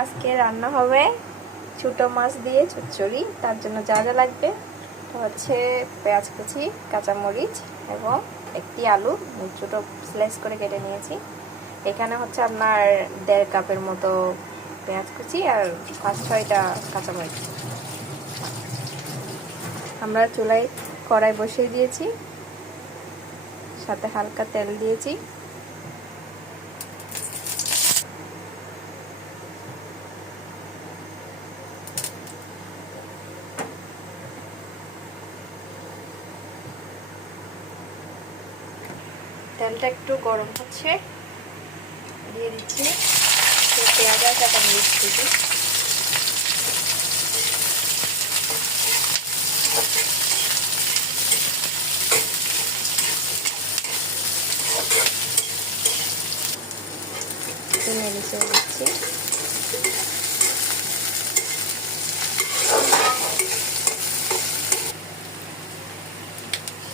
আজকে রান্না হবে ছোটো মাছ দিয়ে চচ্চড়ি। তার জন্য যা যা লাগবে হচ্ছে পেঁয়াজ কুচি, কাঁচামরিচ এবং একটি আলু ছোটো স্লাইস করে কেটে নিয়েছি। এখানে হচ্ছে আপনার 1.5 কাপের মতো পেঁয়াজ কুচি আর 5-6টা কাঁচামরিচ। আমরা চুলায় কড়াই বসিয়ে দিয়েছি, সাথে হালকা তেল দিয়েছি। তেলটা একটু গরম হচ্ছে, দিয়ে দিচ্ছি পেঁয়াজ আর কাঁচামরিচ কুচি। নেড়ে চেড়ে দিচ্ছি।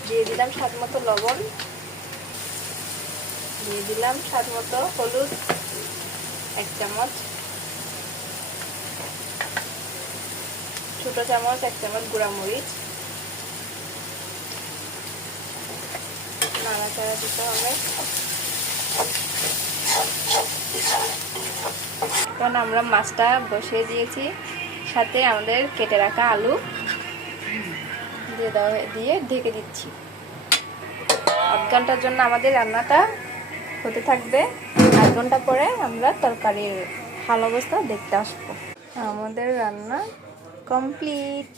দিয়ে দিলাম স্বাদ মতো লবণ, দিয়ে দিলাম স্বাদ মতো হলুদ 1 চামচ, ছোট চামচ 1 চামচ গুঁড়া মরিচ। নাড়াচাড়া দিতে হবে। কারণ আমরা মাছটা বসিয়ে দিয়েছি, সাথে আমাদের কেটে রাখা আলু দিয়ে ঢেকে দিচ্ছি। 8 ঘন্টার জন্য আমাদের রান্নাটা হতে থাকবে। 8 ঘন্টা পরে আমরা তরকারির হাল অবস্থা দেখতে আসবো। আমাদের রান্না কমপ্লিট।